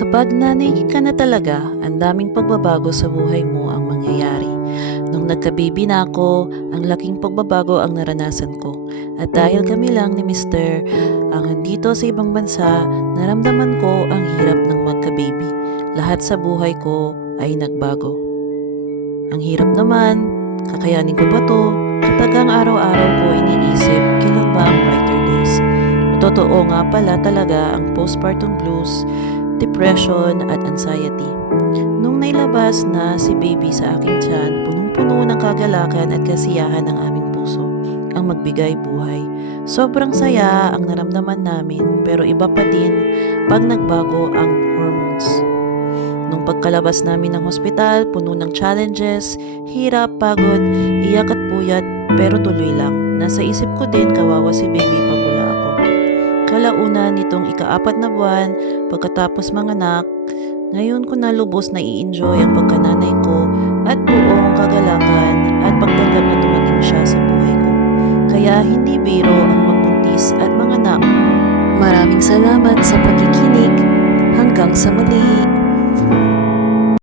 Kapag nanay ka na talaga, ang daming pagbabago sa buhay mo ang mangyayari. Nung nagka-baby na ako, ang laking pagbabago ang naranasan ko. At dahil kami lang ni Mister ang nandito sa ibang bansa, naramdaman ko ang hirap ng magka-baby. Lahat sa buhay ko ay nagbago. Ang hirap naman, kakayanin ko ba to? Katagang araw-araw ko iniisip, kailan ba ang brighter days? Totoo nga pala talaga ang postpartum blues, depression at anxiety. Nung nailabas na si baby sa aking tiyan, punong-puno ng kagalakan at kasiyahan ng aming puso ang magbigay buhay. Sobrang saya ang naramdaman namin, pero iba pa din pag nagbago ang hormones. Nung pagkalabas namin ng hospital, puno ng challenges, hirap, pagod, iyak at puyat, pero tuloy lang. Nasa isip ko din kawawa si baby pag wala ako. Kalauna nitong ika-4 na buwan, pagkatapos manganak, ngayon ko na lubos na i-enjoy ang pagkananay ko at buong kagalakan at pagtanggap na dumating siya sa buhay ko. Kaya hindi biro ang magbuntis at manganak. Maraming salamat sa pakikinig. Hanggang sa muli.